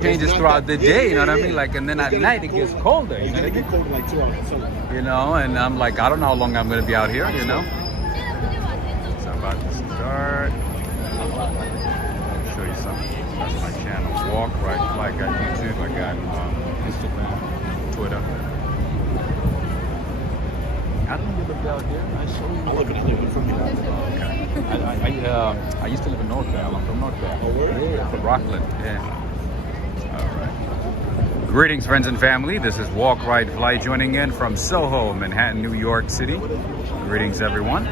changes throughout the day, you know what I mean? Like, and then at night it gets colder, you know what I mean? Colder like 2 hours. You know, and I'm like, I don't know how long I'm gonna be out here, you know? So I'm about to start. I'll show you something. That's my channel. Walk, Right, Fly. I got YouTube, I got Instagram, Twitter. I don't live out here. I show you. I live from here. Okay. I used to live in NorCal. I'm from NorCal. Oh, where? Yeah, from Rockland. Yeah. All right. Greetings, friends and family. This is Walk, Ride, Fly joining in from SoHo, Manhattan, New York City. Greetings, everyone.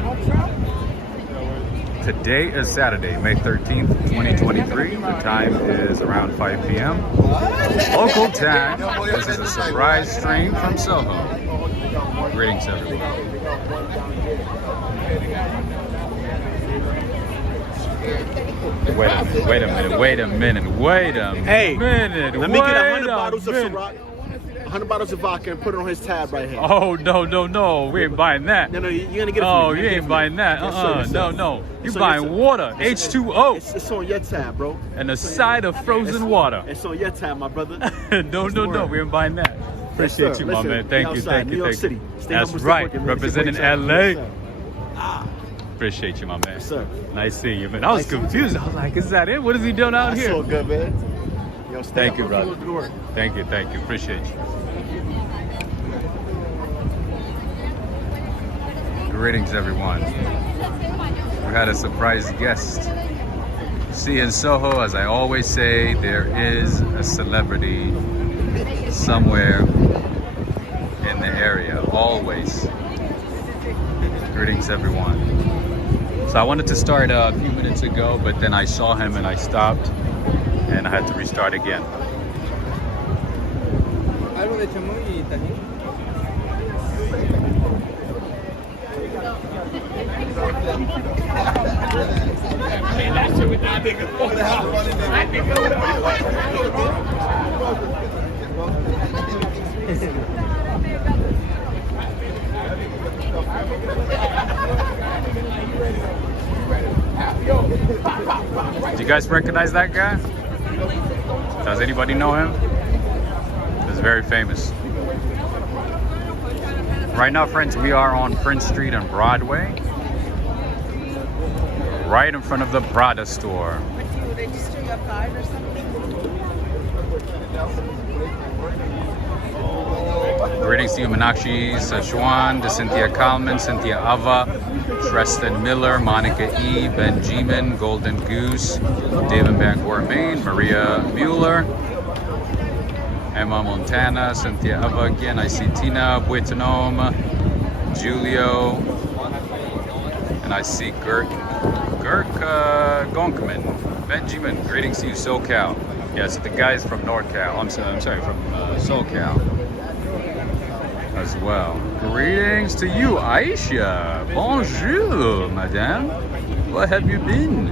Today is Saturday, May 13th, 2023. The time is around 5 p.m. Local time. This is a surprise stream from SoHo. Greetings, everyone. Wait a minute. Hey, let me get 100 bottles of Ciroc, 100 bottles of vodka and put it on his tab right here. Oh, no. We ain't buying that. No, you're going to get it Oh, for me. you ain't buying that. Yes, sir. No. You're buying water, H2O. It's on your tab, bro. And a side of frozen water. It's on your tab, my brother. No. We ain't buying that. Appreciate you, my man. Thank you. New York City. That's right. Representing LA. Appreciate you, my man. Yes, sir. Nice seeing you, man. I was confused. I was like, is that it? What is he doing out here? That's so good, man. Yo, Thank you, brother. Thank you. Appreciate you. Greetings, everyone. We had a surprise guest. See, in SoHo, as I always say, there is a celebrity somewhere in the area, always. Greetings, everyone. So I wanted to start a few minutes ago, but then I saw him and I stopped, and I had to restart again. Do you guys recognize that guy? Does anybody know him? He's very famous. Right now, friends, we are on Prince Street and Broadway, right in front of the Prada store. Would you register your card or something? Greetings to you, Meenakshi, Sajuan, to Cynthia Kalman, Cynthia Ava, Treston Miller, Monica E, Benjamin, Golden Goose, David Bangor Maine, Maria Mueller, Emma Montana, Cynthia Ava again. I see Tina Buetanome, Julio, and I see Girk Gonkman, Benjamin. Greetings to you, SoCal. Yes, the guys from NorCal. I'm sorry, from SoCal as well. Greetings to you, Aisha. Bonjour, madame. Where have you been?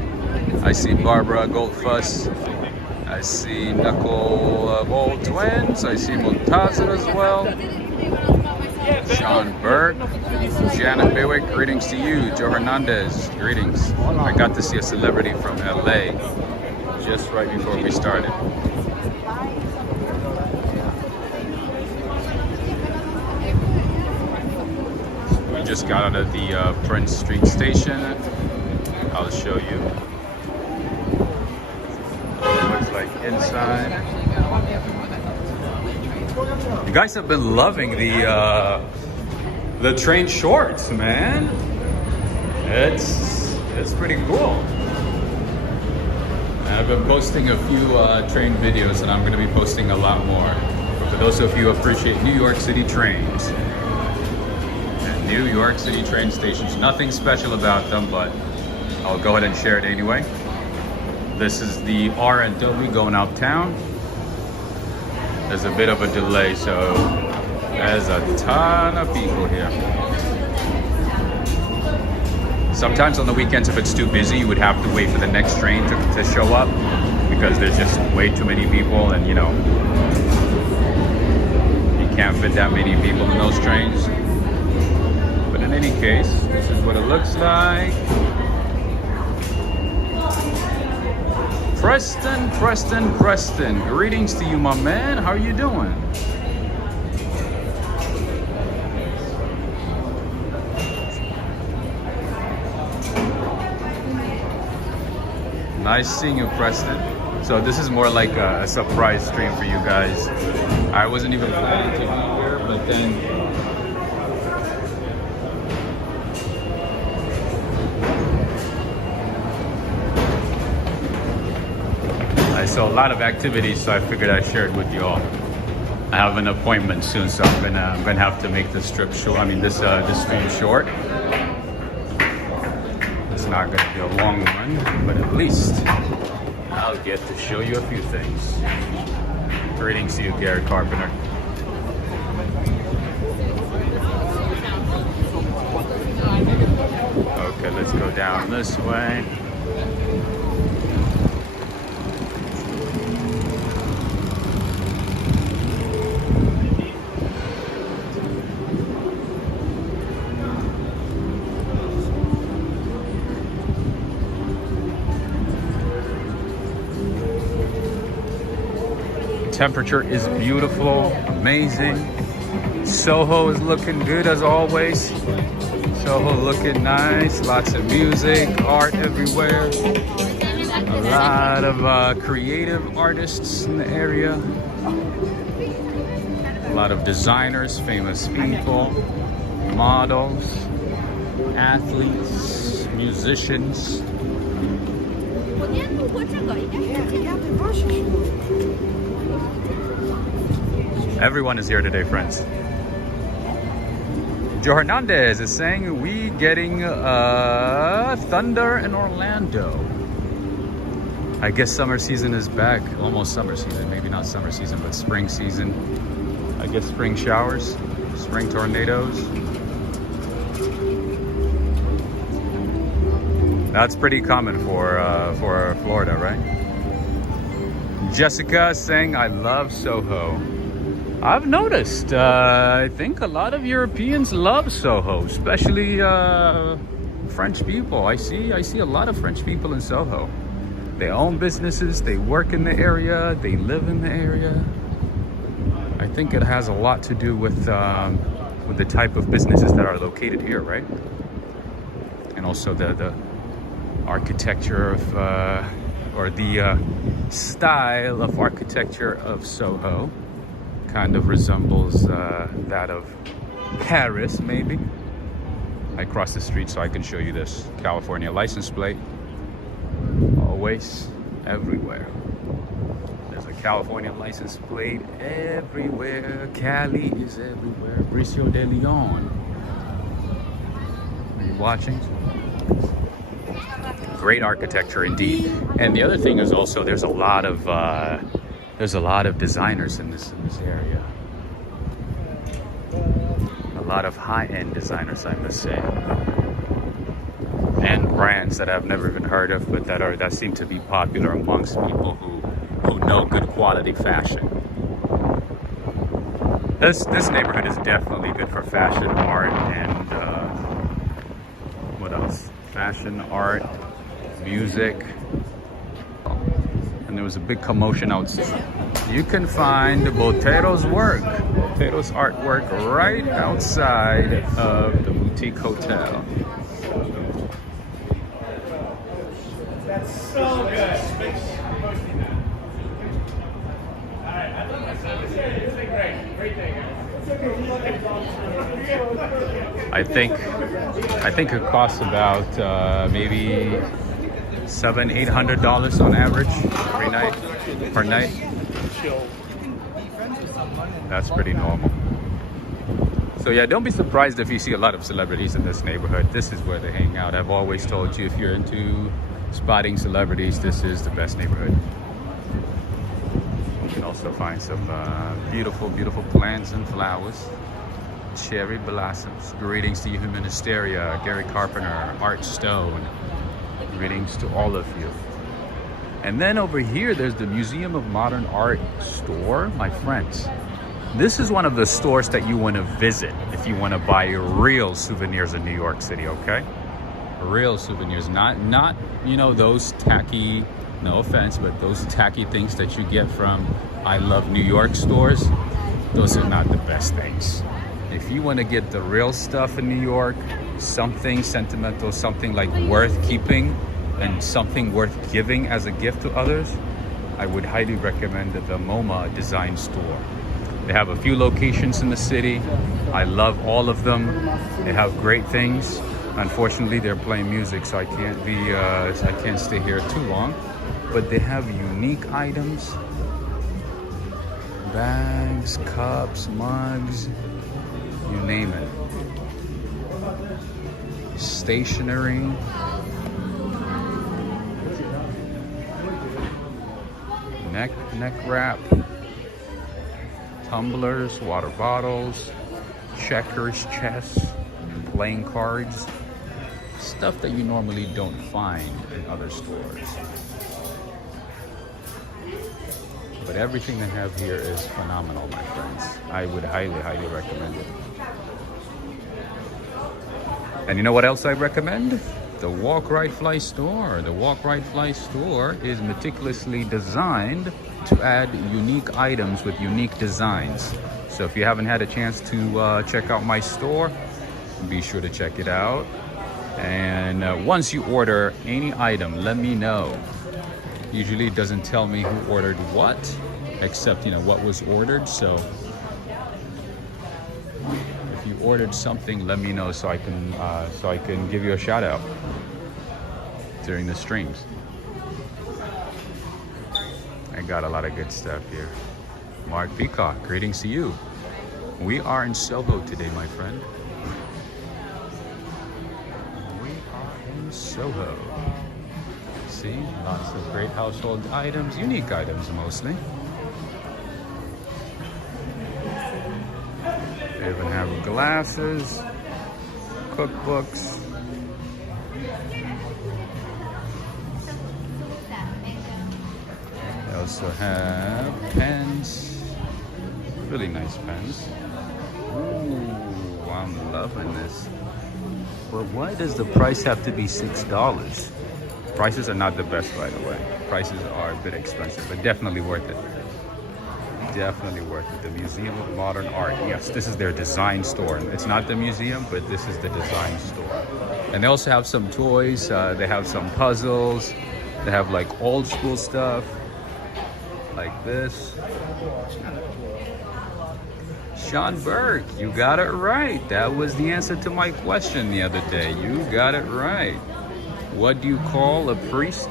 I see Barbara Goldfuss. I see Knuckle Ball Twins. I see Balthazar as well. Sean Burke. Janet Baywick. Greetings to you. Joe Hernandez. Greetings. I got to see a celebrity from LA just right before we started. We just got out of the Prince Street station. I'll show you. Looks like inside. You guys have been loving the train shorts, man. It's pretty cool. I've been posting a few train videos, and I'm going to be posting a lot more. But for those of you who appreciate New York City trains and New York City train stations, nothing special about them, but I'll go ahead and share it anyway. This is the R&W going uptown. There's a bit of a delay, so there's a ton of people here. Sometimes on the weekends, if it's too busy, you would have to wait for the next train to show up because there's just way too many people, and you know, you can't fit that many people in those trains. But in any case, this is what it looks like. Preston. Greetings to you, my man. How are you doing? Nice seeing you, Preston. So this is more like a surprise stream for you guys. I wasn't even planning to be here, but then I saw a lot of activities, so I figured I'd share it with you all. I have an appointment soon, so I'm gonna have to make this trip short. I mean, this stream short. It's not gonna be a long one, but at least I'll get to show you a few things. Greetings to you, Gary Carpenter. Okay, let's go down this way. Temperature is beautiful, amazing. SoHo is looking good as always. SoHo looking nice, lots of music, art everywhere. A lot of creative artists in the area. A lot of designers, famous people, models, athletes, musicians. Everyone is here today, friends. Joe Hernandez is saying we getting thunder in Orlando. I guess summer season is back. Almost summer season. Maybe not summer season, but spring season. I guess spring showers, spring tornadoes. That's pretty common for Florida, right? Jessica is saying I love SoHo. I've noticed, I think a lot of Europeans love SoHo, especially French people. I see a lot of French people in SoHo. They own businesses, they work in the area, they live in the area. I think it has a lot to do with the type of businesses that are located here, right? And also the architecture of, or the style of architecture of SoHo. Kind of resembles that of Paris, maybe. I crossed the street so I can show you this California license plate. Always, everywhere. There's a California license plate everywhere. Cali is everywhere. Bricio de Leon. Are you watching? Great architecture indeed. And the other thing is also there's a lot of designers in this area. A lot of high-end designers, I must say. And brands that I've never even heard of, but that seem to be popular amongst people who know good quality fashion. This neighborhood is definitely good for fashion, art, and what else? Fashion, art, music. And there was a big commotion outside. You can find Botero's work, Botero's artwork right outside of the boutique hotel. That's so good. I think it costs about maybe $700-800 on average per night. That's pretty normal. So yeah, don't be surprised if you see a lot of celebrities in this neighborhood. This is where they hang out. I've always told you, if you're into spotting celebrities, this is the best neighborhood. You can also find some beautiful plants and flowers. Cherry blossoms. Greetings to you, Ministeria, Gary Carpenter, Art Stone. Greetings to all of you. And then over here, there's the Museum of Modern Art store. My friends, this is one of the stores that you want to visit if you want to buy real souvenirs in New York City, okay? Real souvenirs, not you know, those tacky no offense, but those tacky things that you get from I Love New York stores, those are not the best things. If you want to get the real stuff in New York, something sentimental, something like worth keeping and something worth giving as a gift to others, I would highly recommend the MoMA design store. They have a few locations in the city. I love all of them. They have great things. Unfortunately, they're playing music, so I can't stay here too long. But they have unique items, bags, cups, mugs, you name it. Stationery. Neck wrap. Tumblers, water bottles, checkers, chess, playing cards. Stuff that you normally don't find in other stores. But everything they have here is phenomenal, my friends. I would highly recommend it. And you know what else I recommend? The Walk, Ride, Fly store. The Walk, Ride, Fly store is meticulously designed to add unique items with unique designs. So if you haven't had a chance to check out my store, be sure to check it out. And once you order any item, let me know. Usually it doesn't tell me who ordered what, except what was ordered. So if you ordered something, let me know so I can give you a shout out during the streams. I got a lot of good stuff here. Mark Peacock, greetings to you. We are in SoHo today, my friend. We are in SoHo. See, lots of great household items, unique items mostly. They even have glasses, cookbooks. They also have pens, really nice pens. Ooh, I'm loving this. But why does the price have to be $6? Prices are not the best, by the way. Prices are a bit expensive, but definitely worth it. Definitely worth it. The Museum of Modern Art. Yes, this is their design store. It's not the museum, but this is the design store. And they also have some toys. They have some puzzles. They have like old school stuff, like this. Sean Berg, you got it right. That was the answer to my question the other day. You got it right. What do you call a priest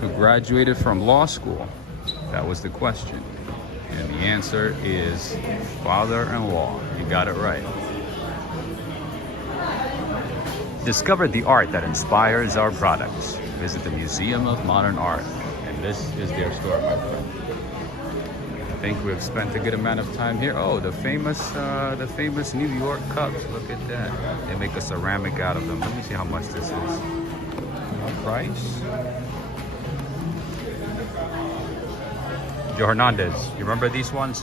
who graduated from law school? That was the question. And the answer is father-in-law. You got it right. Discover the art that inspires our products. Visit the Museum of Modern Art. And this is their store, my friend. I think we've spent a good amount of time here. Oh, the famous New York cups. Look at that. They make a ceramic out of them. Let me see how much this is. Price. Joe Hernandez, you remember these ones?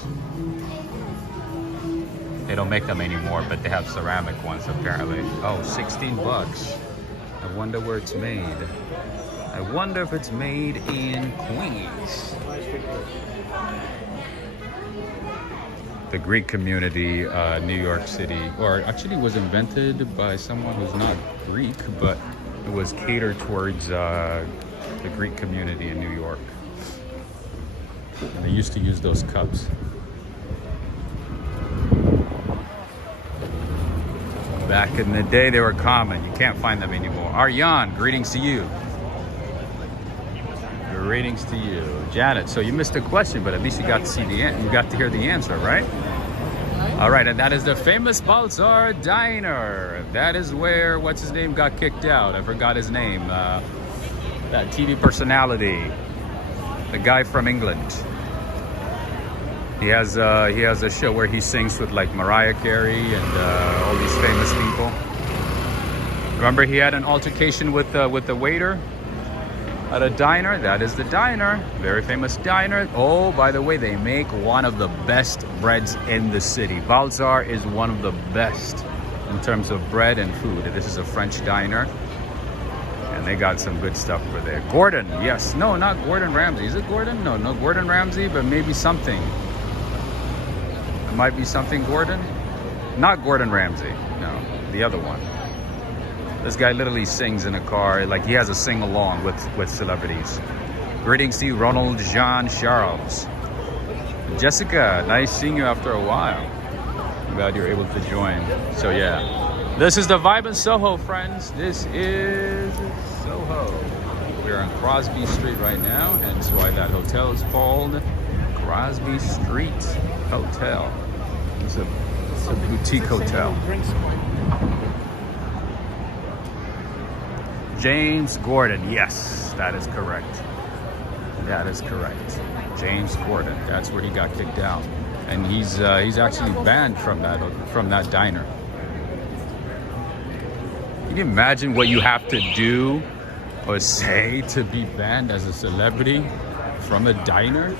They don't make them anymore, but they have ceramic ones apparently. Oh, 16 bucks. I wonder where it's made. I wonder if it's made in Queens. The Greek community, New York City, or actually was invented by someone who's not Greek, but it was catered towards the Greek community in New York. And they used to use those cups. Back in the day, they were common. You can't find them anymore. Aryan, greetings to you. Greetings to you. Janet, so you missed a question, but at least you got to see you got to hear the answer, right? All right, and that is the famous Balthazar Diner. That is where, what's his name, got kicked out. I forgot his name. That TV personality. The guy from England. He has a show where he sings with like Mariah Carey and all these famous people. Remember, he had an altercation with the waiter at a diner. That is the diner, very famous diner. Oh, by the way, they make one of the best breads in the city. Balthazar is one of the best in terms of bread and food. This is a French diner, and they got some good stuff over there. Gordon, yes. No, not Gordon Ramsay. Is it Gordon? No, no Gordon Ramsay, but maybe something. It might be something Gordon. Not Gordon Ramsay. No, the other one. This guy literally sings in a car. Like he has a sing-along with celebrities. Greetings to you, Ronald Jean Charles. Jessica, nice seeing you after a while. I'm glad you're able to join. So yeah. This is the Vibe in Soho, friends. This is Soho. We're on Crosby Street right now, hence why that hotel is called Crosby Street Hotel. It's a boutique hotel. James Gordon, yes, that is correct. That is correct. James Gordon, that's where he got kicked out. And he's actually banned from that diner. Can you imagine what you have to do or say to be banned as a celebrity from a diner?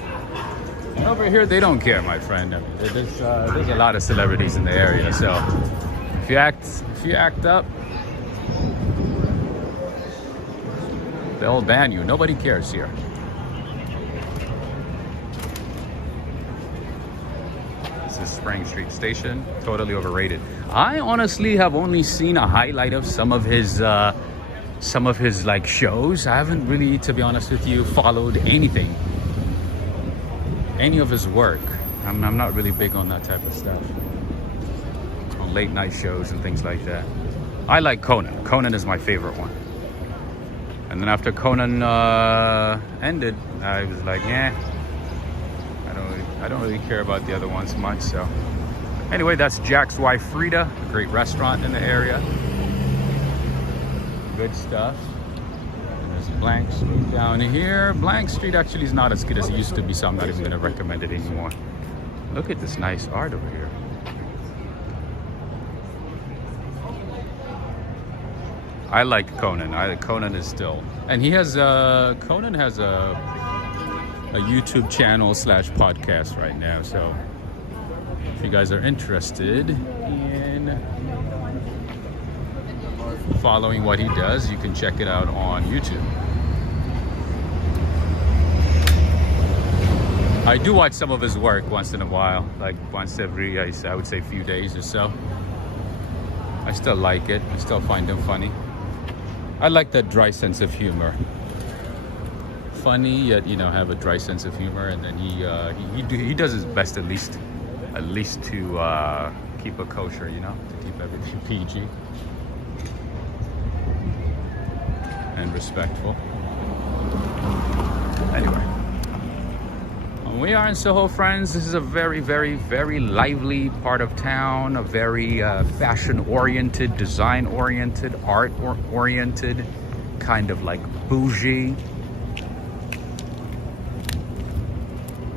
And over here, they don't care, my friend. I mean, there's a lot of celebrities in the area, so if you act up, they'll ban you. Nobody cares here. Spring Street Station, totally overrated. I honestly have only seen a highlight of some of his like shows. I haven't really, to be honest with you, followed any of his work. I'm not really big on that type of stuff, on late night shows and things like that. I like Conan. Conan is my favorite one. And then after Conan ended, I was like, yeah, I don't really care about the other ones much. So anyway, that's Jack's wife Frida, a great restaurant in the area. Good stuff. And there's Blank Street down here. Blank Street actually is not as good as it used to be, so I'm not even going to recommend it anymore. Look at this nice art over here. I like Conan. Conan is still, and he has Conan has a YouTube channel / podcast right now. So if you guys are interested in following what he does, you can check it out on YouTube. I do watch some of his work once in a while, like once every, I would say, few days or so. I still like it. I still find him funny. I like that dry sense of humor. Funny yet, have a dry sense of humor, and then he does his best at least to keep it kosher, to keep everything PG and respectful. Anyway, we are in Soho, friends. This is a very, very, very lively part of town, a very fashion-oriented, design-oriented, art-oriented, kind of like bougie.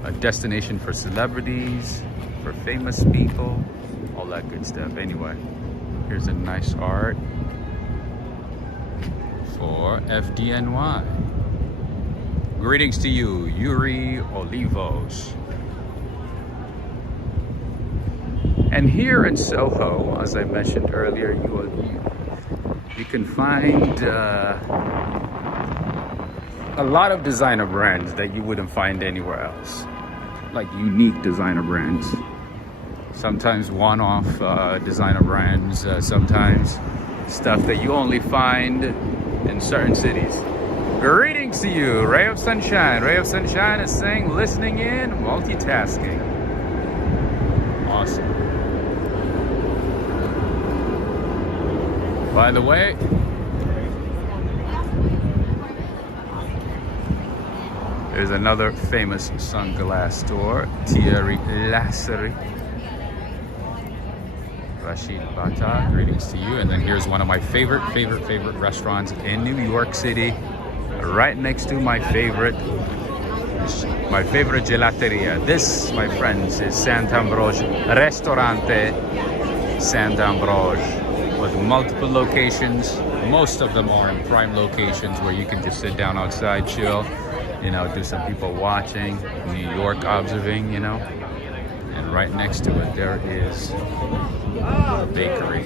A destination for celebrities, for famous people, all that good stuff. Anyway, here's a nice art for FDNY. Greetings to you, Yuri Olivos. And here in Soho, as I mentioned earlier, you can find a lot of designer brands that you wouldn't find anywhere else. Like unique designer brands. Sometimes one-off designer brands, sometimes stuff that you only find in certain cities. Greetings to you, Ray of Sunshine. Ray of Sunshine is saying, listening in, multitasking. Awesome. By the way, there's another famous sunglass store, Thierry Lasserie. Rashid Bata, greetings to you. And then here's one of my favorite restaurants in New York City, right next to my favorite gelateria. This, my friends, is Sant'Ambroge Ristorante Sant'Ambroge, with multiple locations. Most of them are in prime locations where you can just sit down outside, chill, do some people watching, New York observing, and right next to it there is a bakery.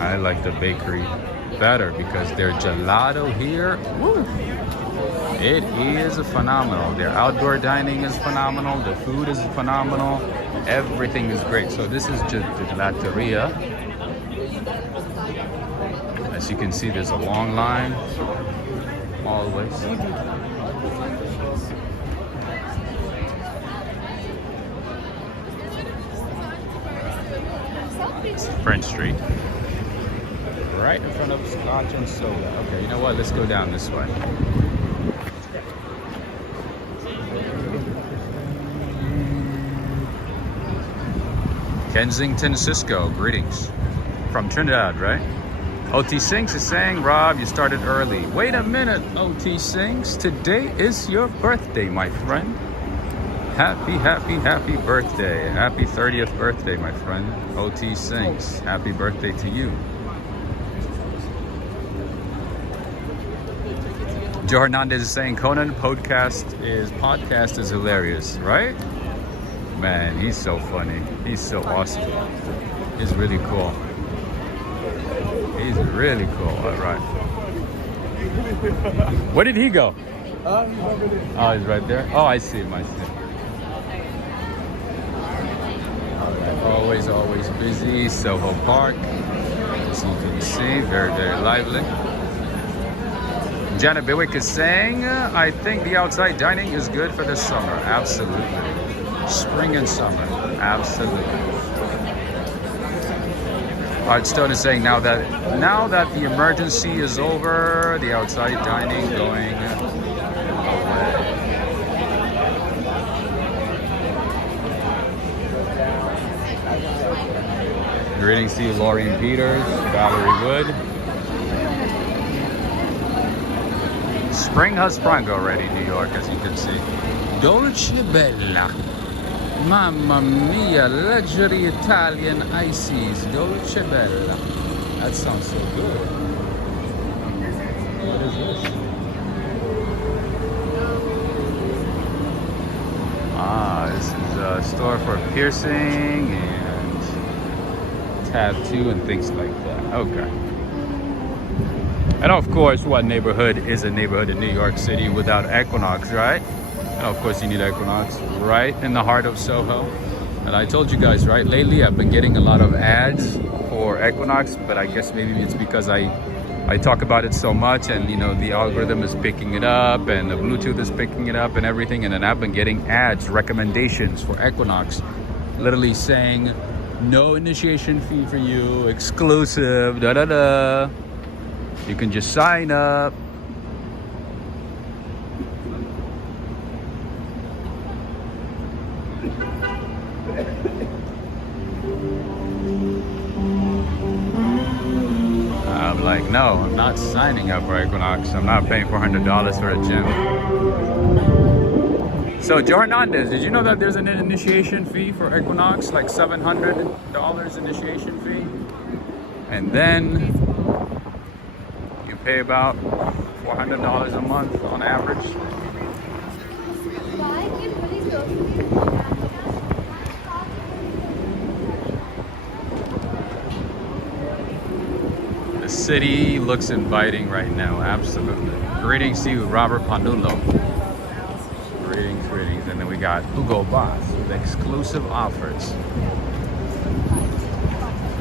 I like the bakery better because their gelato here, woo, it is phenomenal. Their outdoor dining is phenomenal. The food is phenomenal. Everything is great. So this is just the gelateria. As you can see, there's a long line always. French Street. Right in front of Scotch and Soda. Okay, you know what? Let's go down this way. Kensington Cisco, greetings. From Trinidad, right? OT Sinks is saying, Rob, you started early. Wait a minute, OT Sinks. Today is your birthday, my friend. Happy, happy, happy birthday. Happy 30th birthday, my friend. OT Sinks. Happy birthday to you. Joe Hernandez is saying, Conan podcast is hilarious, right? Man, he's so funny. He's so awesome. He's really cool. He's really cool. All right. Where did he go? Oh, he's right there. Oh, I see him. I see him. All right. Always busy. Soho Park. As you can see, very, very lively. Janet Biwick is saying, I think the outside dining is good for the summer. Absolutely. Spring and summer. Absolutely. Art Stone is saying now that the emergency is over, the outside dining going away. Greetings to you, Laureen Peters, Valerie Wood. Spring has sprung already in New York, as you can see. Dolce Bella. Mamma mia, luxury Italian ices, Dolce Bella. That sounds so good. What is this? Ah, this is a store for piercing and tattoo and things like that. Okay. And of course, what neighborhood is a neighborhood in New York City without Equinox, right? And of course, you need Equinox right in the heart of Soho. And I told you guys, right, lately I've been getting a lot of ads for Equinox, but I guess maybe it's because I talk about it so much, and you know, the algorithm is picking it up and the Bluetooth is picking it up and everything. And then I've been getting ads, recommendations for Equinox, literally saying no initiation fee for you, exclusive, da da da. You can just sign up. I'm like, no, I'm not signing up for Equinox. I'm not paying $400 for a gym. So, Joe Hernandez, did you know that there's an initiation fee for Equinox? Like $700 initiation fee? And then you pay about $400 a month on average. The city looks inviting right now, absolutely. Greetings to you, Robert Panulo. Greetings. And then we got Hugo Boss with exclusive offers.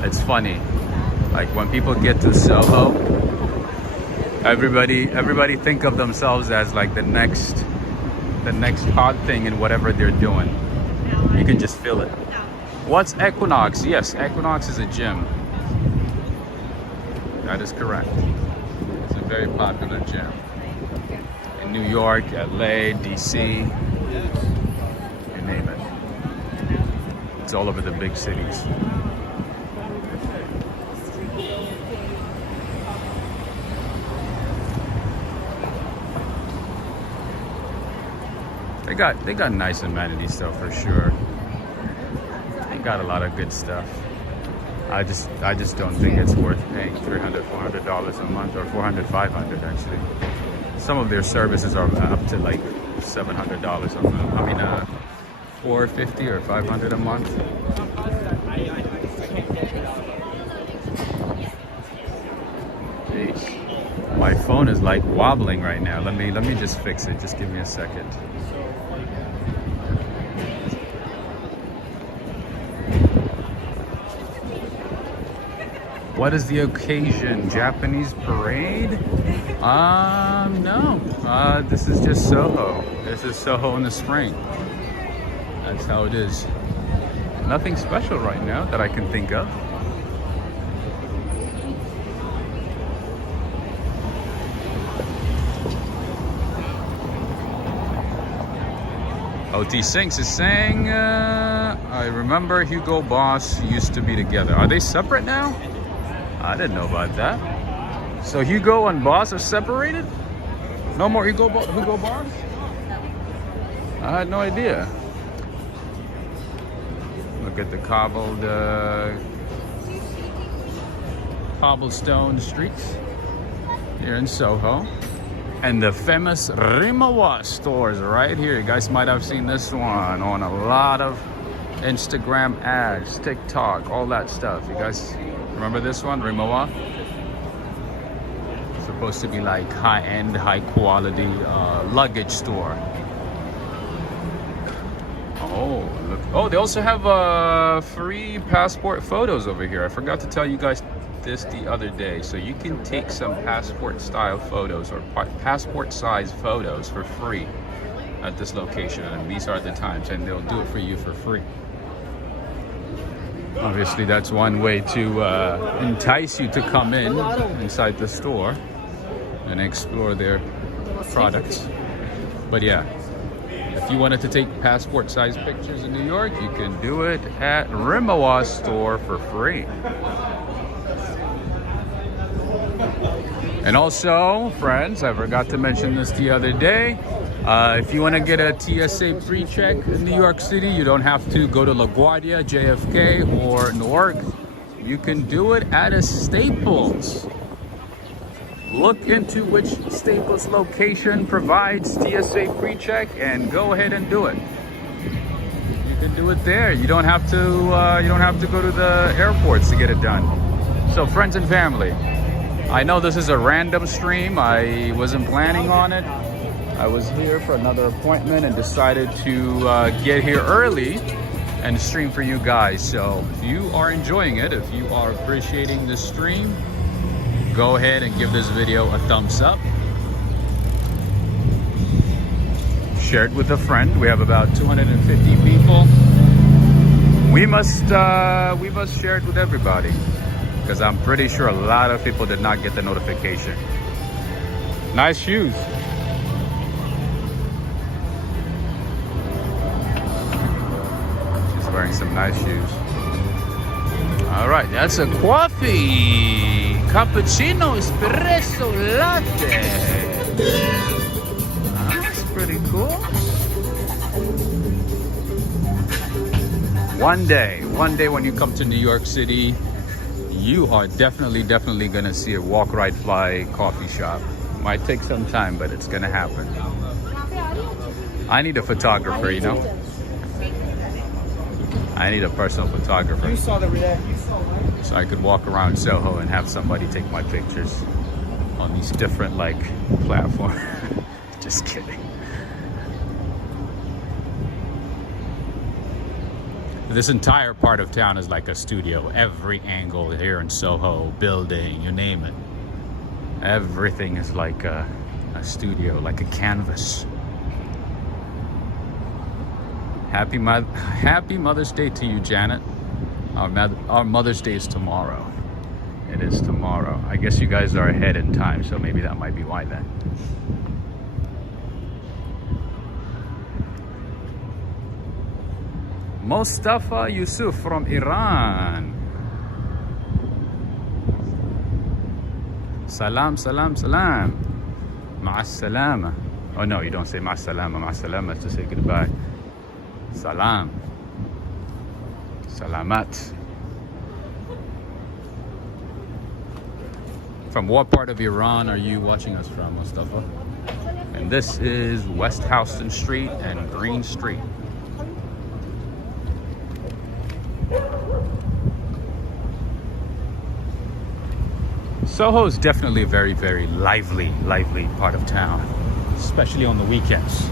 It's funny, like when people get to Soho, everybody think of themselves as like the next hot thing in whatever they're doing. You can just feel it. What's Equinox? Yes, Equinox is a gym. That is correct. It's a very popular gym. In New York, LA, DC, you name it. It's all over the big cities. They got nice amenities though, for sure. They got a lot of good stuff. I just don't think it's worth paying $300, $400 a month, or $400, $500 actually. Some of their services are up to like $700 a month. I mean, $450 or $500 a month. face. My phone is like wobbling right now. Let me just fix it. Just give me a second. What is the occasion? Japanese parade? No. This is just Soho. This is Soho in the spring. That's how it is. Nothing special right now that I can think of. OT Sinks is saying, I remember Hugo Boss used to be together. Are they separate now? I didn't know about that. So Hugo and Boss are separated? No more Hugo Boss? I had no idea. Look at the cobblestone streets here in Soho. And the famous Rimawa stores right here. You guys might have seen this one on a lot of Instagram ads, TikTok, all that stuff. You guys remember this one, Rimawa? Supposed to be like high-end, high-quality luggage store. Oh, look. Oh, they also have free passport photos over here. I forgot to tell you guys this the other day. So you can take some passport style photos or passport size photos for free at this location, and these are the times, and they'll do it for you for free. Obviously that's one way to entice you to come inside the store and explore their products. But yeah, if you wanted to take passport size pictures in New York, you can do it at Rimawa store for free. And also, friends, I forgot to mention this the other day. If you want to get a TSA pre-check in New York City, you don't have to go to LaGuardia, JFK, or Newark. You can do it at a Staples. Look into which Staples location provides TSA pre-check and go ahead and do it. You can do it there. You don't have to go to the airports to get it done. So, friends and family, I know this is a random stream. I wasn't planning on it. I was here for another appointment and decided to get here early and stream for you guys. So if you are enjoying it, if you are appreciating this stream, go ahead and give this video a thumbs up. Share it with a friend. We have about 250 people. We must share it with everybody, because I'm pretty sure a lot of people did not get the notification. Nice shoes. She's wearing some nice shoes. All right, that's a coffee. Cappuccino, espresso, latte. That's pretty cool. One day when you come to New York City, you are definitely gonna see a walk, ride, fly coffee shop. Might take some time, but it's gonna happen. I need a photographer, you know? I need a personal photographer. You saw the react. So I could walk around Soho and have somebody take my pictures on these different platforms. Just kidding. This entire part of town is like a studio. Every angle here in Soho, building, you name it. Everything is like a studio, like a canvas. Happy Mother's Day to you, Janet. Our Mother's Day is tomorrow. It is tomorrow. I guess you guys are ahead in time, so maybe that might be why then. Mustafa Yusuf from Iran. Salam, salam, salam. Ma'a salama. Oh no, you don't say ma'a salama. Ma'a salama is to say goodbye. Salam. Salamat. From what part of Iran are you watching us from, Mustafa? And this is West Houston Street and Green Street. Soho is definitely a very, very lively part of town, especially on the weekends.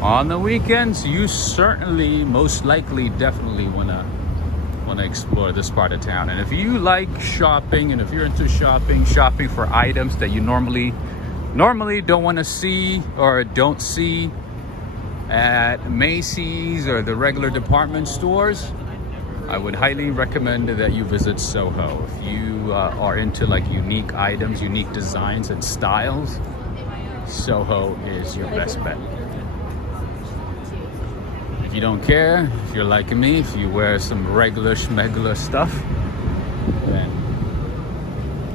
On the weekends, you certainly, most likely, definitely want to explore this part of town. And if you like shopping, and if you're into shopping for items that you normally don't want to see or don't see at Macy's or the regular department stores, I would highly recommend that you visit Soho. If you are into like unique items, unique designs and styles, Soho is your best bet. If you don't care, if you're like me, if you wear some regular schmegular stuff, then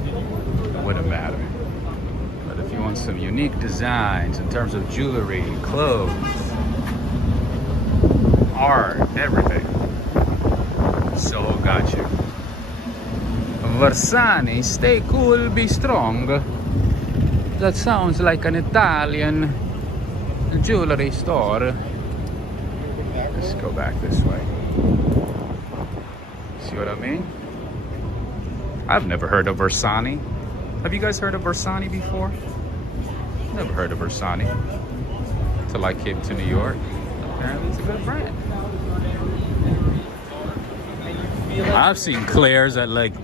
it wouldn't matter. But if you want some unique designs in terms of jewelry, clothes, art, everything, Soho got you. Versani, stay cool, be strong. That sounds like an Italian jewelry store. Let's go back this way. See what I mean? I've never heard of Versani. Have you guys heard of Versani before? Never heard of Versani until I came to New York. Apparently it's a good brand. I've seen Claire's at like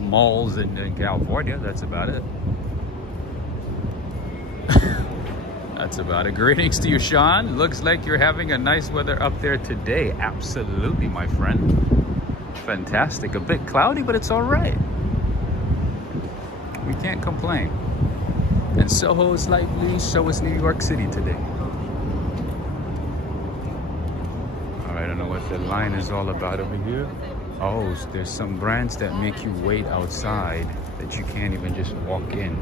malls in California. That's about it. That's about it. Greetings to you, Sean. Looks like you're having a nice weather up there today. Absolutely, my friend. Fantastic. A bit cloudy, but it's all right. We can't complain. And Soho is lively, so is New York City today. All right, I don't know what the line is all about over here. Oh, there's some brands that make you wait outside that you can't even just walk in.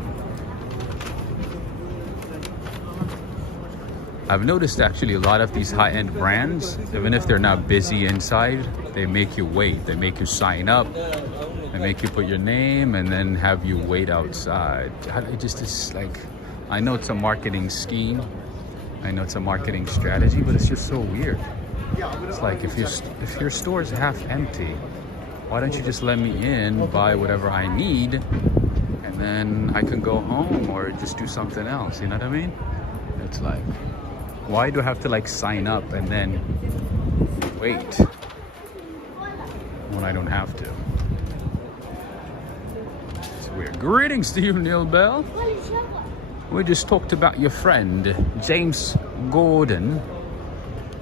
I've noticed actually a lot of these high-end brands, even if they're not busy inside, they make you wait. They make you sign up. They make you put your name and then have you wait outside. It's like, I know it's a marketing scheme. I know it's a marketing strategy, but it's just so weird. It's like if your store is half empty, why don't you just let me in, buy whatever I need, and then I can go home or just do something else, you know what I mean? It's like, why do I have to like sign up and then wait when I don't have to? It's weird. Greetings to you, Neil Bell. We just talked about your friend, James Gordon,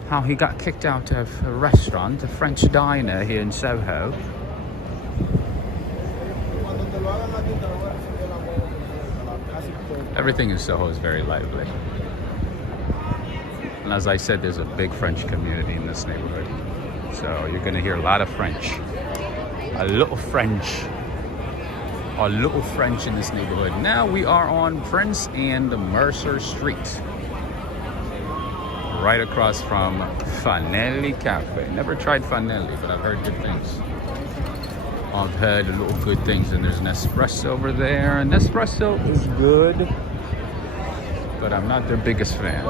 how he got kicked out of a restaurant, a French diner here in Soho. Everything in Soho is very lively. And as I said, there's a big French community in this neighborhood. So you're gonna hear a lot of French. A little French in this neighborhood. Now we are on Prince and Mercer Street. Right across from Fanelli Cafe. Never tried Fanelli, but I've heard good things. I've heard little good things, and there's Nespresso over there. And Nespresso is good, but I'm not their biggest fan.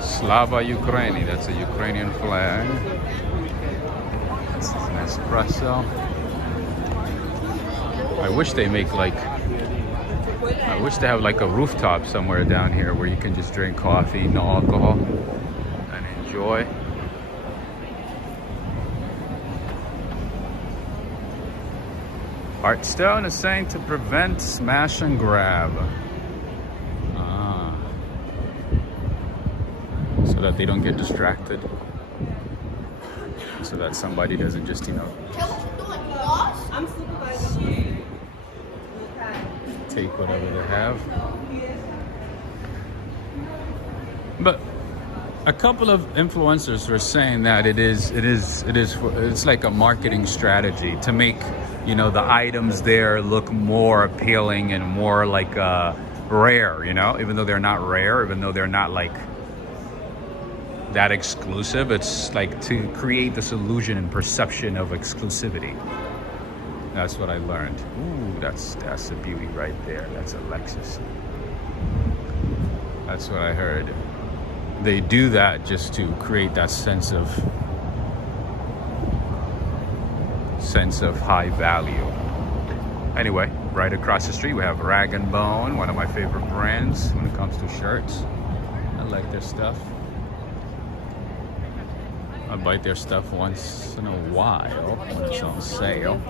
Slava Ukraini, that's a Ukrainian flag. This is Nespresso. I wish they make I wish they have like a rooftop somewhere down here where you can just drink coffee, no alcohol, and enjoy. Heartstone is saying to prevent smash and grab. So that they don't get distracted. So that somebody doesn't just, take whatever they have. But a couple of influencers were saying that it's like a marketing strategy to make, the items there look more appealing and more like rare, even though they're not rare, even though they're not like that exclusive. It's like to create this illusion and perception of exclusivity. That's what I learned. Ooh, that's a beauty right there. That's a Lexus. That's what I heard. They do that just to create that sense of high value. Anyway, right across the street we have Rag & Bone, one of my favorite brands when it comes to shirts. I like their stuff. I buy their stuff once in a while when it's on sale.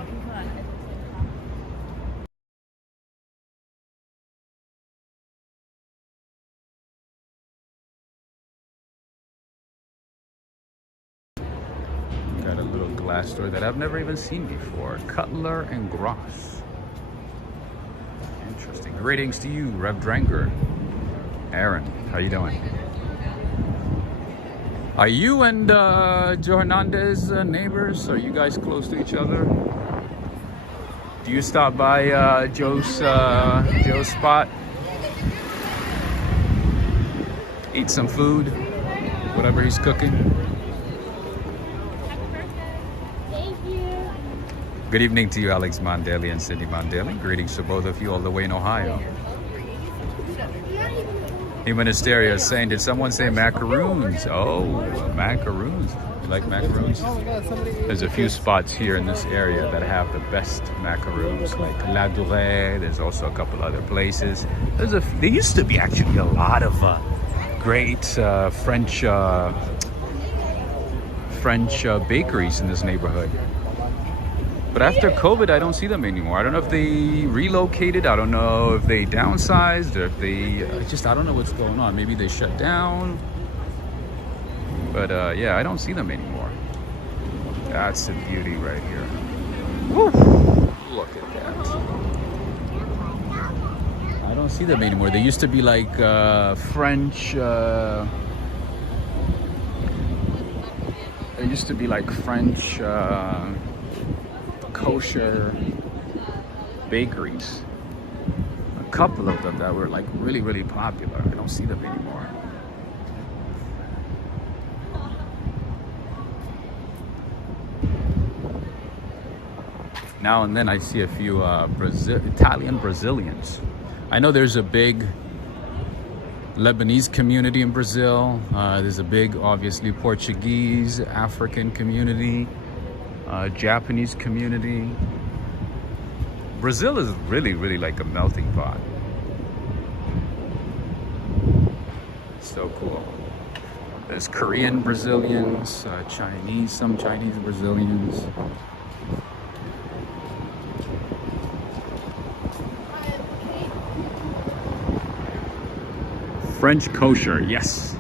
Got a little glass store that I've never even seen before. Cutler and Gross. Interesting. Greetings to you, Rev Dranker. Aaron, how you doing? Are you and Joe Hernandez neighbors? Are you guys close to each other? Do you stop by Joe's spot? Eat some food, whatever he's cooking. Good evening to you, Alex Mondeli and Cindy Mondeli. Greetings to both of you all the way in Ohio. Human Hysteria is saying, did someone say macaroons? Oh, macaroons. You like macaroons? There's a few spots here in this area that have the best macaroons, like La Durée. There's also a couple other places. There used to be actually a lot of great French bakeries in this neighborhood. But after COVID, I don't see them anymore. I don't know if they relocated. I don't know if they downsized or if they I don't know what's going on. Maybe they shut down. But yeah, I don't see them anymore. That's the beauty right here. Woo! Look at that. I don't see them anymore. They used to be like French. They used to be like French. Kosher bakeries. A couple of them that were like really, really popular. I don't see them anymore. Now and then I see a few Italian Brazilians. I know there's a big Lebanese community in Brazil. There's a big, obviously, Portuguese, African community. Japanese community. Brazil is really, really like a melting pot. So cool. There's Korean Brazilians, Chinese, some Chinese Brazilians. French kosher, yes.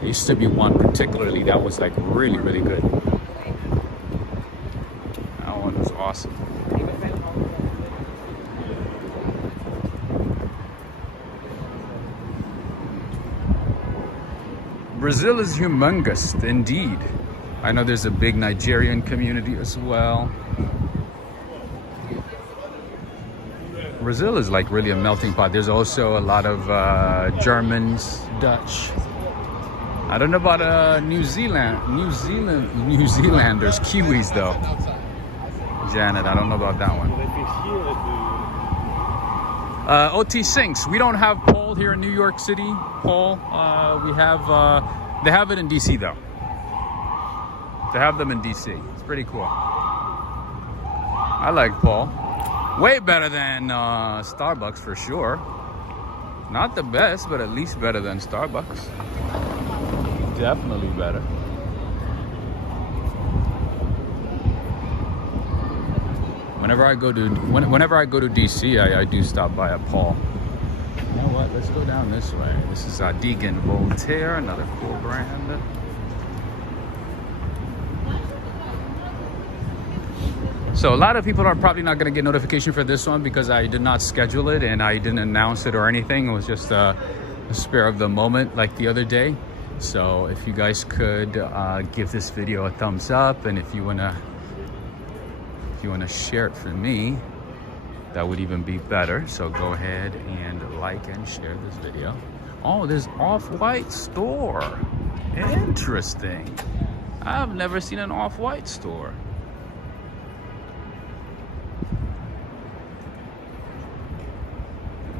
There used to be one particularly that was like really, really good. Awesome. Brazil is humongous, indeed. I know there's a big Nigerian community as well. Brazil is like really a melting pot. There's also a lot of Germans, Dutch. I don't know about New Zealanders, Kiwis though. Janet, I don't know about that one. OT Sinks. We don't have Paul here in New York City. Paul, we have. They have it in DC though. They have them in DC. It's pretty cool. I like Paul. Way better than Starbucks for sure. Not the best, but at least better than Starbucks. Definitely better. Whenever I go to DC, I do stop by a Paul. You know what? Let's go down this way. This is Deegan Voltaire, another cool brand. So a lot of people are probably not going to get notification for this one because I did not schedule it and I didn't announce it or anything. It was just a spur of the moment like the other day. So if you guys could give this video a thumbs up, and if you wanna share it for me, that would even be better. So go ahead and like and share this video. Oh, there's Off-White store. Interesting. I've never seen an Off-White store.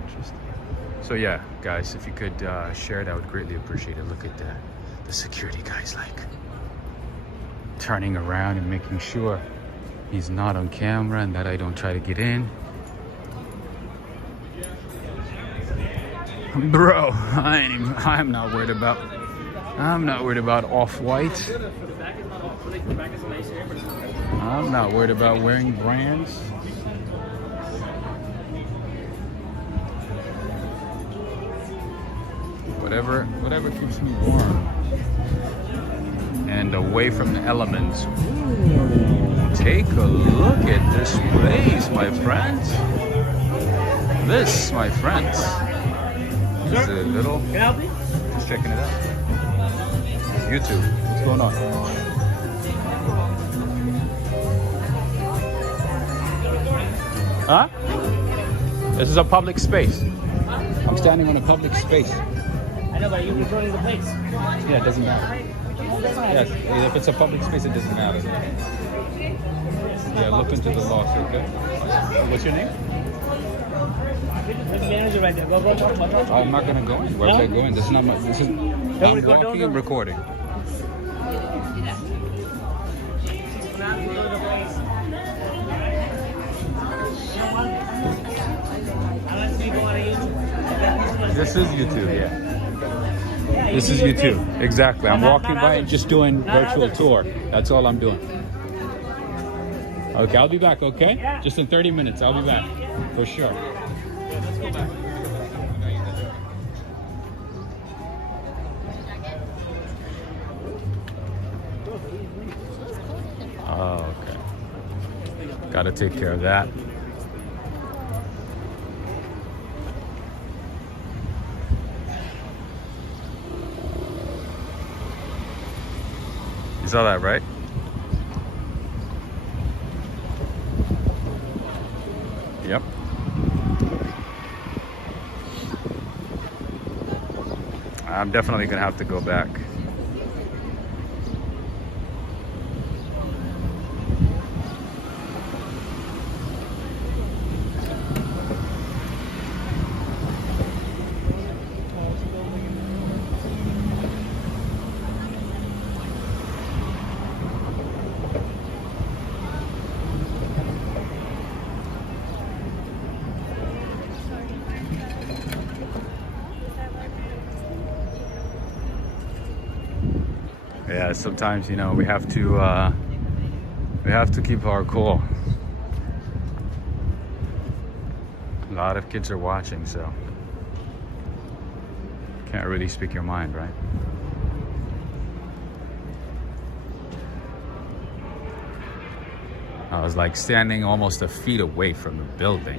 Interesting. So yeah, guys, if you could share it, I would greatly appreciate it. Look at that. The security guys like turning around and making sure he's not on camera and that I don't try to get in. Bro, I'm not worried about off-white. I'm not worried about wearing brands. Whatever keeps me warm and away from the elements. Ooh, take a look at this place, my friends. This, my friends, is a little. Can I help you? Just checking it out. It's YouTube. What's going on? Huh? This is a public space. I'm standing on a public space. I know, but you're recording the place. Yeah, it doesn't matter. Yes, if it's a public space, it doesn't matter. Yeah, look into the laws, okay? What's your name? There's the manager right there. Go. I'm not gonna go in. Where should I go in? This is not my. This is. I'm record, walking don't. and recording. This is YouTube, yeah. This is YouTube, exactly. I'm walking by and just doing virtual tour. That's all I'm doing. Okay, I'll be back, okay? Just in 30 minutes, I'll be back. For sure. Let's go back. Oh, okay. Gotta take care of that. You saw that, right? Yep. I'm definitely gonna have to go back. Yeah, sometimes, you know, we have to keep our cool. A lot of kids are watching, so can't really speak your mind, right? I was like standing almost a feet away from the building.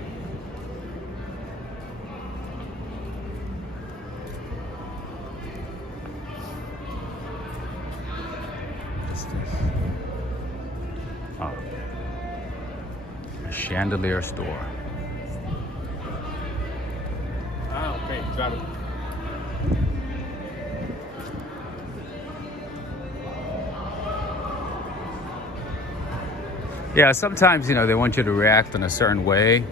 Oh, a chandelier store. Ah, okay, got it. Yeah, sometimes, you know, they want you to react in a certain way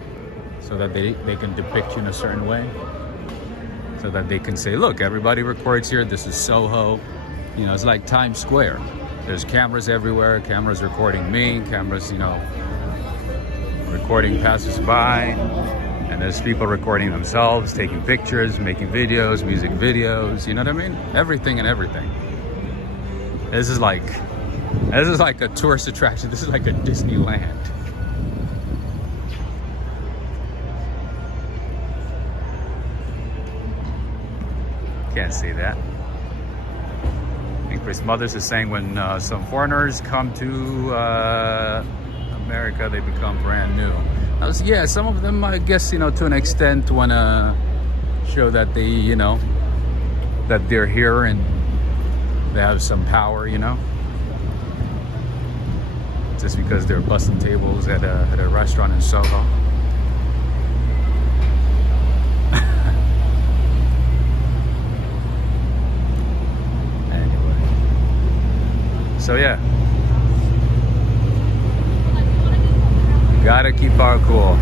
so that they can depict you in a certain way. So that they can say, look, everybody records here, this is SoHo. You know, it's like Times Square. There's cameras everywhere, cameras recording me, cameras, you know, recording passersby, and there's people recording themselves, taking pictures, making videos, music videos, you know what I mean? Everything and everything. This is like a tourist attraction. This is like a Disneyland. Can't see that. I think Chris Mothers is saying when some foreigners come to America, they become brand new. Yeah, some of them, I guess, you know, to an extent want to show that they, you know, that they're here and they have some power, you know. Just because they're busting tables at a restaurant in SoHo. Anyway. So yeah. Gotta keep our cool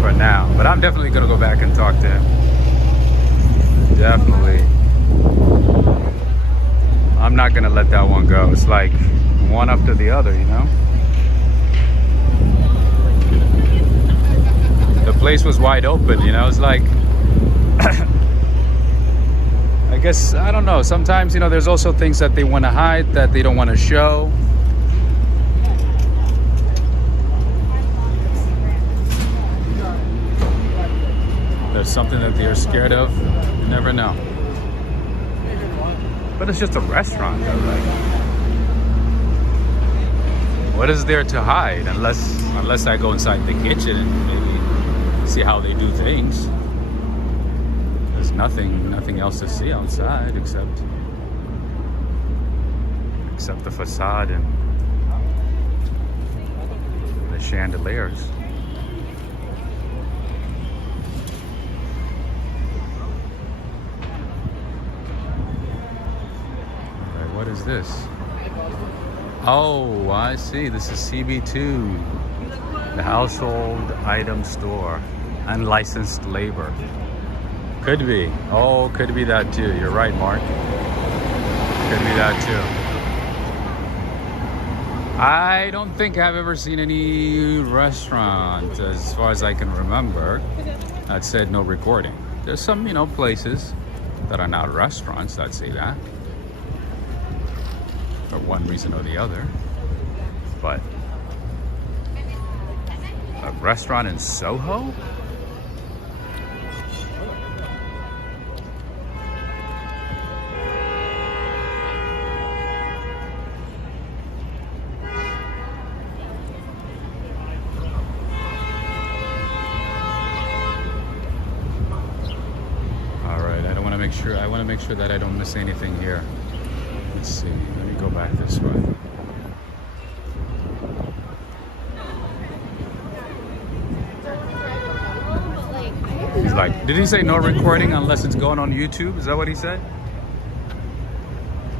for now. But I'm definitely gonna go back and talk to him. Definitely. I'm not gonna let that one go. It's like one after the other, you know? place was wide open, you know. It's like, I guess, I don't know. Sometimes, you know, there's also things that they want to hide, that they don't want to show. There's something that they're scared of. You never know. But it's just a restaurant, though, right? What is there to hide? Unless I go inside the kitchen and maybe see how they do things. There's nothing else to see outside except the facade and the chandeliers. Alright, what is this? Oh, I see. This is CB2, the household item store. Unlicensed labor. Could be. Oh, could be that too. You're right, Mark. Could be that too. I don't think I've ever seen any restaurant, as far as I can remember, that said no recording. There's some, you know, places that are not restaurants that say that, for one reason or the other. But a restaurant in SoHo? I want to make sure that I don't miss anything here. Let's see. Let me go back this way. He's like, did he say no recording unless it's going on YouTube? Is that what he said?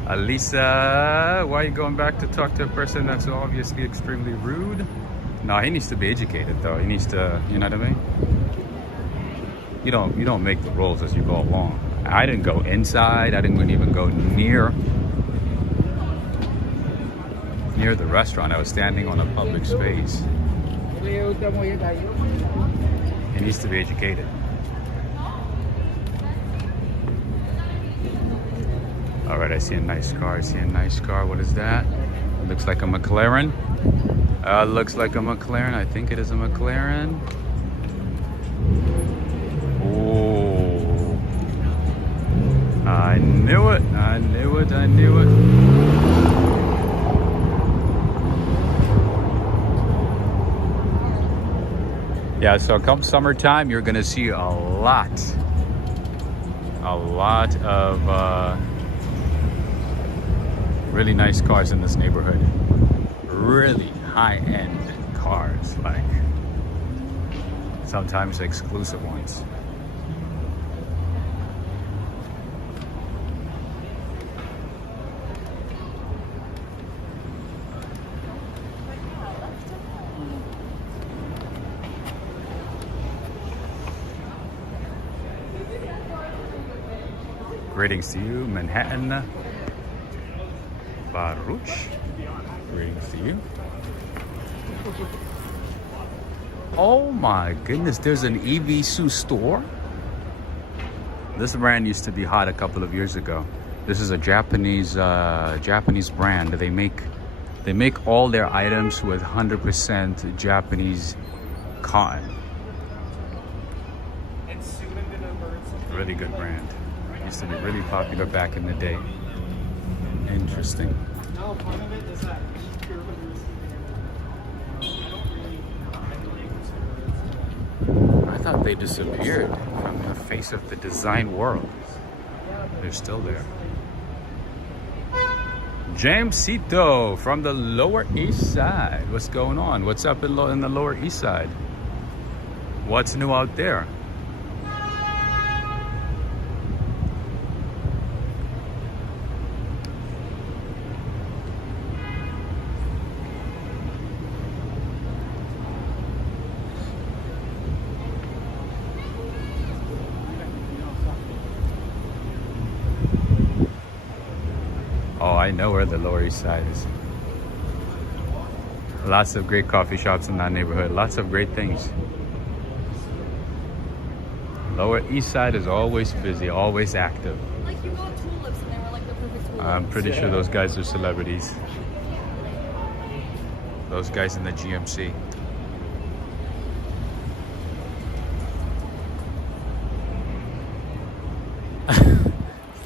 Alisa, why are you going back to talk to a person that's obviously extremely rude? No, he needs to be educated though. He needs to, you know what I mean? You don't make the rules as you go along. I didn't go inside. I didn't even go near the restaurant. I was standing on a public space. He needs to be educated. All right, I see a nice car. I see a nice car. What is that? It looks like a McLaren. Looks like a McLaren. I think it is a McLaren. I knew it. I knew it. I knew it. Yeah, so come summertime, you're gonna see a lot of really nice cars in this neighborhood. Really high-end cars, like sometimes exclusive ones. Greetings to you, Manhattan. Baruch. Greetings to you. Oh my goodness, there's an Ebisu store. This brand used to be hot a couple of years ago. This is a Japanese brand. They make all their items with 100% Japanese cotton. Really good brand. Used to be really popular back in the day. Interesting. I thought they disappeared from the face of the design world. They're still there. Jamesito from the Lower East Side. What's going on? What's up in the Lower East Side? What's new out there? Oh, I know where the Lower East Side is. Lots of great coffee shops in that neighborhood. Lots of great things. Lower East Side is always busy, always active. Like you got tulips and they were like the perfect tulips. I'm pretty sure those guys are celebrities. Those guys in the GMC.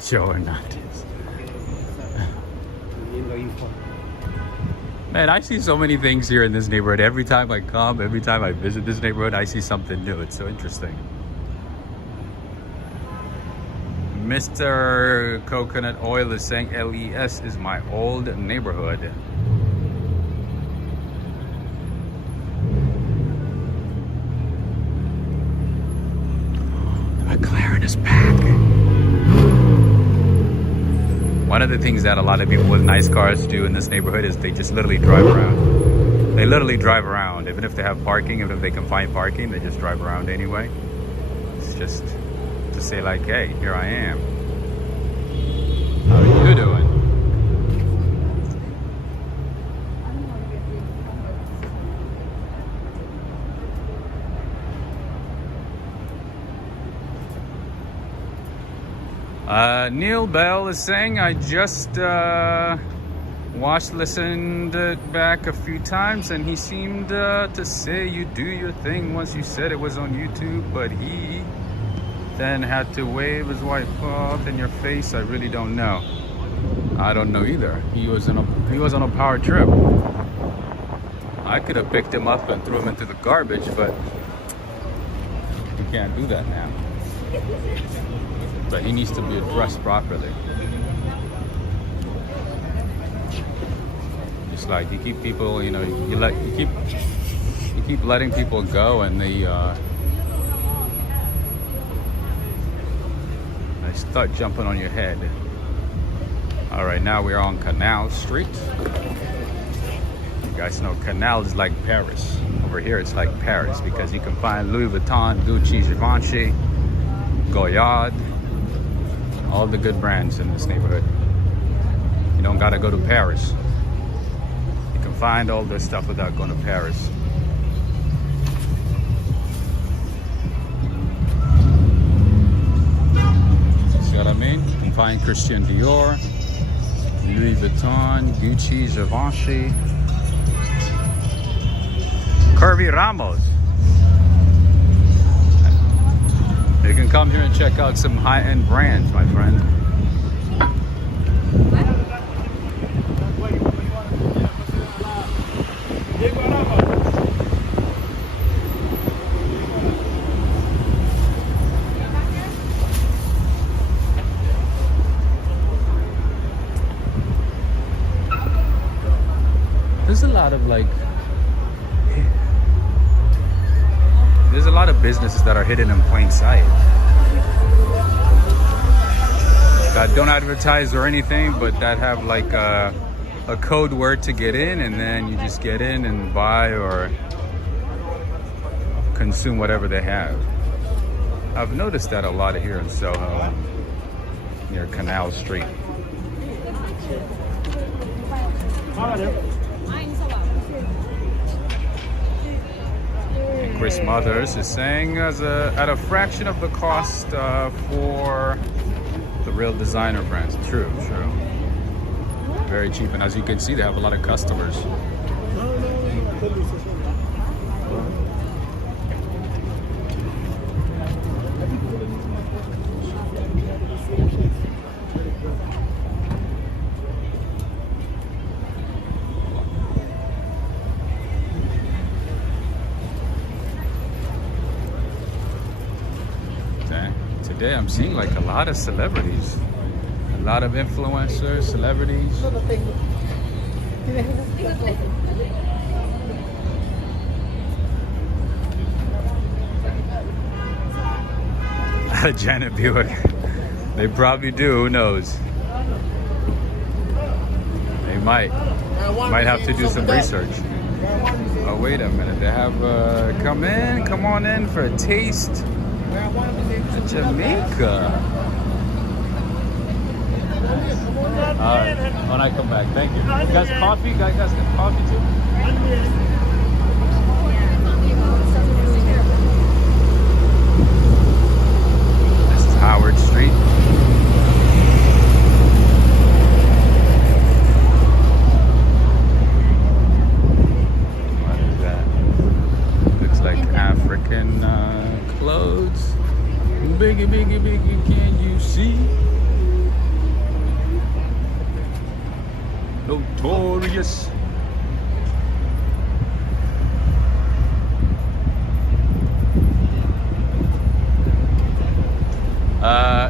Joe Hernandez. Man, I see so many things here in this neighborhood. Every time I come, every time I visit this neighborhood, I see something new. It's so interesting. Mr. Coconut Oil is saying LES is my old neighborhood. The McLaren is back. One of the things that a lot of people with nice cars do in this neighborhood is they just literally drive around. They literally drive around. Even if they have parking, even if they can find parking, they just drive around anyway. It's just to say like, hey, here I am. How are you doing? Neil Bell is saying, I just listened back a few times, and he seemed to say you do your thing once you said it was on YouTube, but he then had to wave his white cloth in your face. I really don't know. I don't know either. He was on a power trip. I could have picked him up and threw him into the garbage, but we can't do that now. But he needs to be addressed properly. Just like you keep people, you know, you keep letting people go, and they start jumping on your head. All right, now we're on Canal Street. You guys know Canal is like Paris. Over here, it's like Paris because you can find Louis Vuitton, Gucci, Givenchy, Goyard, all the good brands in this neighborhood. You don't gotta go to Paris. You can find all this stuff without going to Paris. See what I mean? You can find Christian Dior, Louis Vuitton, Gucci, Givenchy, Curvy Ramos. You can come here and check out some high-end brands, my friend. There's a lot of there's a lot of businesses that are hidden in plain sight that don't advertise or anything, but that have like a code word to get in, and then you just get in and buy or consume whatever they have. I've noticed that a lot here in SoHo, near Canal Street. Chris Mothers is saying at a fraction of the cost for the real designer brands. True. Very cheap, and as you can see, they have a lot of customers. Today I'm seeing like a lot of celebrities, a lot of influencers, celebrities. Janet Buick. They probably do, who knows? They might have to do some research. Oh, wait a minute, they have come on in for a taste. Jamaica. Alright, when I come back, thank you. You guys coffee? You guys got coffee too? Howard Street. What is that? Looks like African clothes. Biggie, biggie, biggie, can you see? Notorious.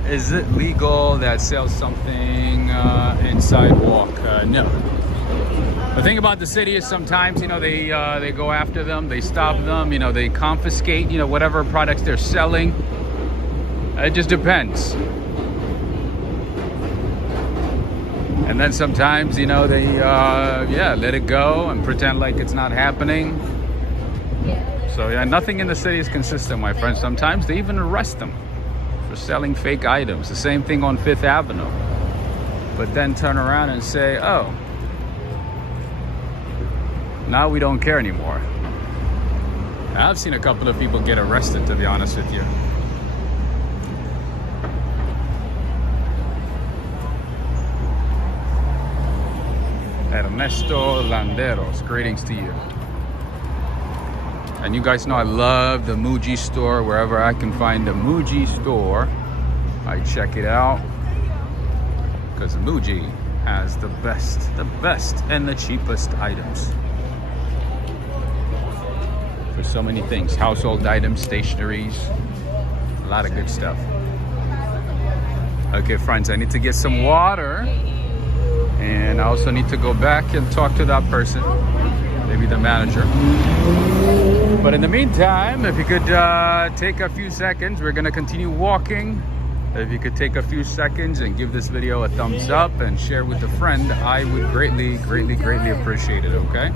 Is it legal that sells something in sidewalk? No. The thing about the city is sometimes, you know, they go after them, they stop them, you know, they confiscate, you know, whatever products they're selling. It just depends. And then sometimes, you know, they let it go and pretend like it's not happening. So yeah, nothing in the city is consistent, my friends. Sometimes they even arrest them for selling fake items. The same thing on 5th Avenue. But then turn around and say, oh, now we don't care anymore. I've seen a couple of people get arrested, to be honest with you. Ernesto Landeros, greetings to you. And you guys know I love the Muji store. Wherever I can find a Muji store, I check it out. Because Muji has the best and the cheapest items. For so many things. Household items, stationaries, a lot of good stuff. Okay, friends, I need to get some water. And I also need to go back and talk to that person. Maybe the manager. But in the meantime, if you could take a few seconds, we're gonna continue walking. If you could take a few seconds and give this video a thumbs up and share with a friend, I would greatly appreciate it, okay?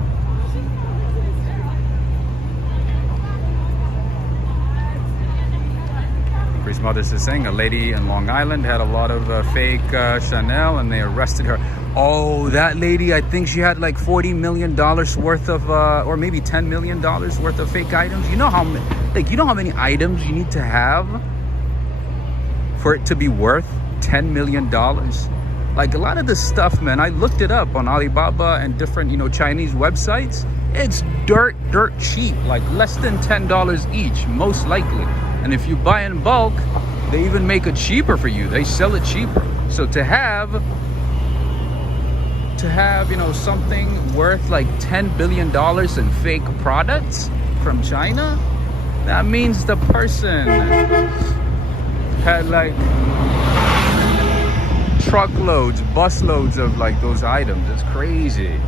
Chris Mothers is saying a lady in Long Island had a lot of fake Chanel and they arrested her. Oh, that lady, I think she had like $40 million worth of, or maybe $10 million worth of fake items. You know how many items you need to have for it to be worth $10 million? Like a lot of this stuff, man, I looked it up on Alibaba and different, you know, Chinese websites. It's dirt cheap, like less than $10 each, most likely. And if you buy in bulk, they even make it cheaper for you. They sell it cheaper. So to have, you know, something worth like $10 billion in fake products from China, that means the person had like truckloads, busloads of like those items. It's crazy.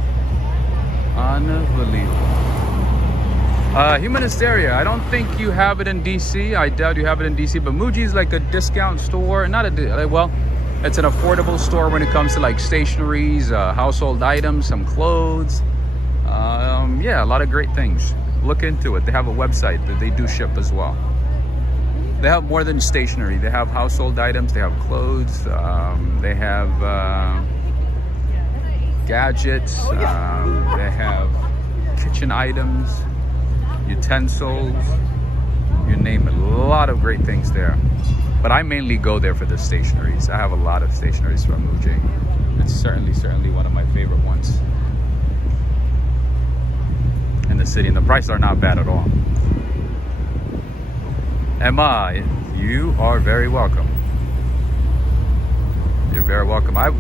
Unbelievable. Humanisteria, I don't think you have it in DC. I doubt you have it in DC, but Muji is like a discount store. Well, it's an affordable store when it comes to like stationaries, household items, some clothes. Yeah, a lot of great things. Look into it. They have a website that they do ship as well. They have more than stationery. They have household items. They have clothes. They have gadgets. They have kitchen items, utensils, you name it. A lot of great things there. But I mainly go there for the stationaries. I have a lot of stationaries from Muji. It's certainly one of my favorite ones in the city, and the prices are not bad at all. Emma, you are very welcome. You're very welcome. I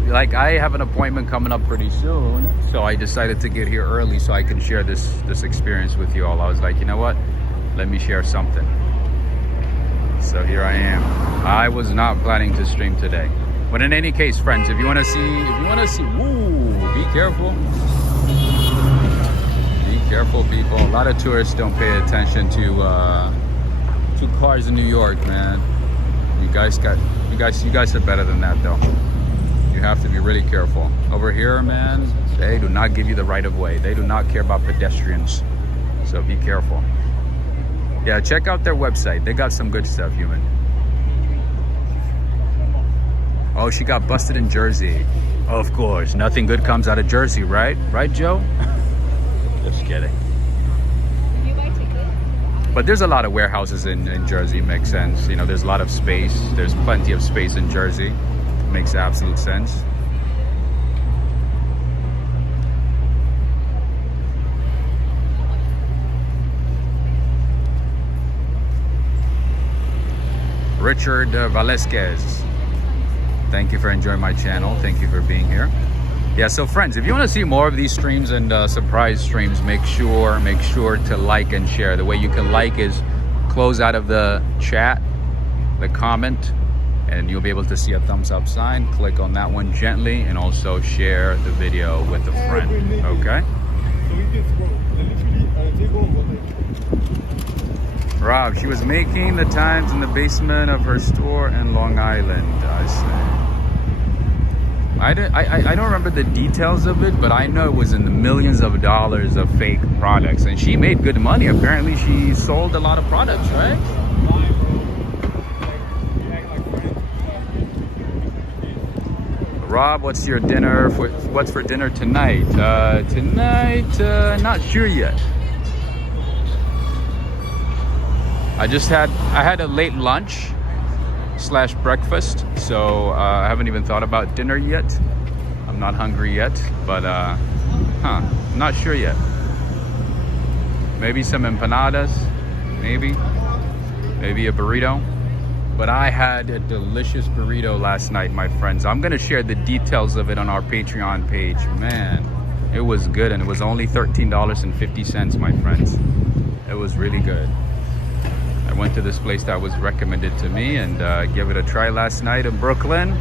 have an appointment coming up pretty soon, so I decided to get here early so I can share this experience with you all. I was like, you know what? Let me share something. So here I am. I was not planning to stream today, but in any case, friends, if you want to see, woo, be careful. Be careful, people. A lot of tourists don't pay attention to cars in New York, man. You guys are better than that, though. You have to be really careful. Over here, man, they do not give you the right of way. They do not care about pedestrians. So be careful. Yeah, check out their website. They got some good stuff, human. Oh, she got busted in Jersey. Of course, nothing good comes out of Jersey, right? Right, Joe? Just kidding. Did you buy tickets? But there's a lot of warehouses in Jersey, makes sense. You know, there's a lot of space. There's plenty of space in Jersey. Makes absolute sense. Richard Valesquez, thank you for enjoying my channel. Thank you for being here. Yeah, so friends, if you want to see more of these streams and surprise streams, make sure to like and share. The way you can like is close out of the chat, the comment, and you'll be able to see a thumbs up sign. Click on that one gently, and also share the video with a friend. Okay? Rob, she was making the times in the basement of her store in Long Island, I say. I don't remember the details of it, but I know it was in the millions of dollars of fake products, and she made good money. Apparently she sold a lot of products, right? Rob, what's your dinner what's for dinner tonight? Not sure yet. I had a late lunch / breakfast, so I haven't even thought about dinner yet. I'm not hungry yet, but I'm not sure yet. Maybe some empanadas, maybe a burrito. But I had a delicious burrito last night, my friends. I'm gonna share the details of it on our Patreon page. Man, it was good, and it was only $13.50, my friends. It was really good. I went to this place that was recommended to me and gave it a try last night in Brooklyn,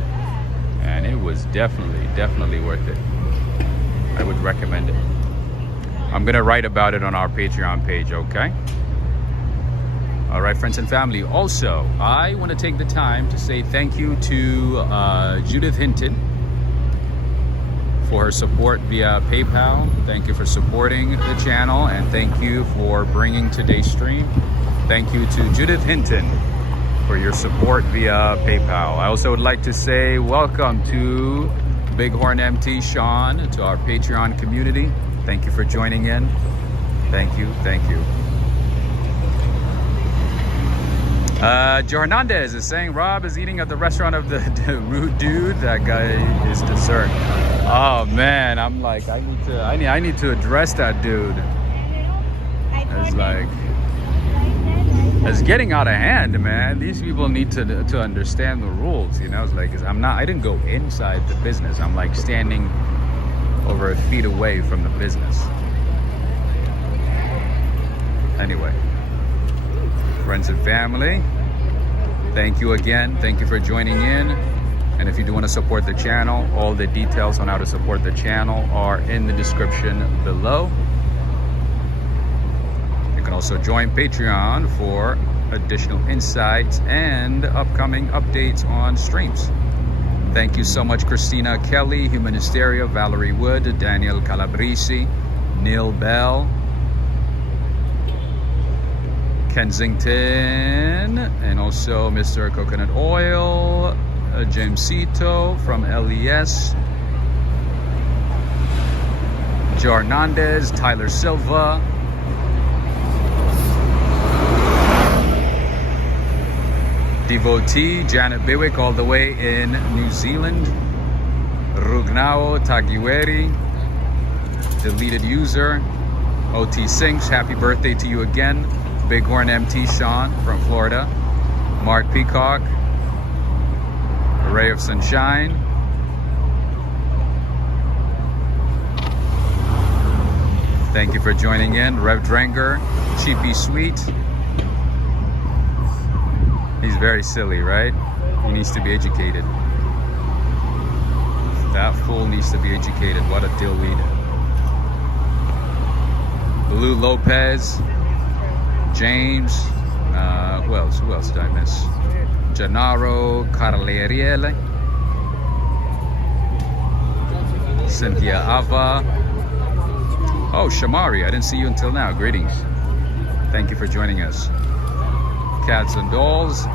and it was definitely worth it. I would recommend it. I'm gonna write about it on our Patreon page, okay? All right, friends and family. Also, I want to take the time to say thank you to Judith Hinton for her support via PayPal. Thank you for supporting the channel, and thank you for bringing today's stream. Thank you to Judith Hinton for your support via PayPal. I also would like to say welcome to Bighorn MT Sean, to our Patreon community. Thank you for joining in. Thank you. Joe Hernandez is saying Rob is eating at the restaurant of the rude dude. That guy is dessert. Oh man, I'm like, I need to address that dude. It's like, it's getting out of hand, man. These people need to understand the rules, you know. It's like, I didn't go inside the business. I'm like standing over a feet away from the business. Anyway, friends and family, thank you again. Thank you for joining in. And if you do want to support the channel, all the details on how to support the channel are in the description below. You can also join Patreon for additional insights and upcoming updates on streams. Thank you so much, Christina Kelly, Humanisteria, Valerie Wood, Daniel Calabresi, Neil Bell, Kensington, and also Mr. Coconut Oil, Jamesito from LES, Joe Hernandez, Tyler Silva, Devotee, Janet Biwick all the way in New Zealand, Rugnao Tagiweri, deleted user, OT Sinks, happy birthday to you again. Bighorn MT Sean from Florida, Mark Peacock, A Ray of Sunshine, thank you for joining in. Rev Drenger, Cheapy Sweet. He's very silly, right? He needs to be educated. That fool needs to be educated. What a dillweed. Blue Lopez, James, who else did I miss? Gennaro Carleriele, Cynthia Ava. Oh, Shamari, I didn't see you until now. Greetings. Thank you for joining us. Cats and Dolls.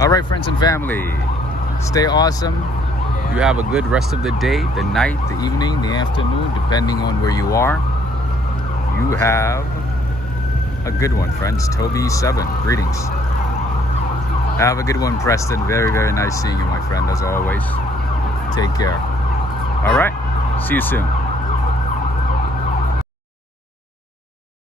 All right, friends and family, stay awesome. You have a good rest of the day, the night, the evening, the afternoon, depending on where you are. you have a good one, friends. Toby7, greetings. Have a good one, Preston. Very, very nice seeing you, my friend, as always. Take care. All right, see you soon.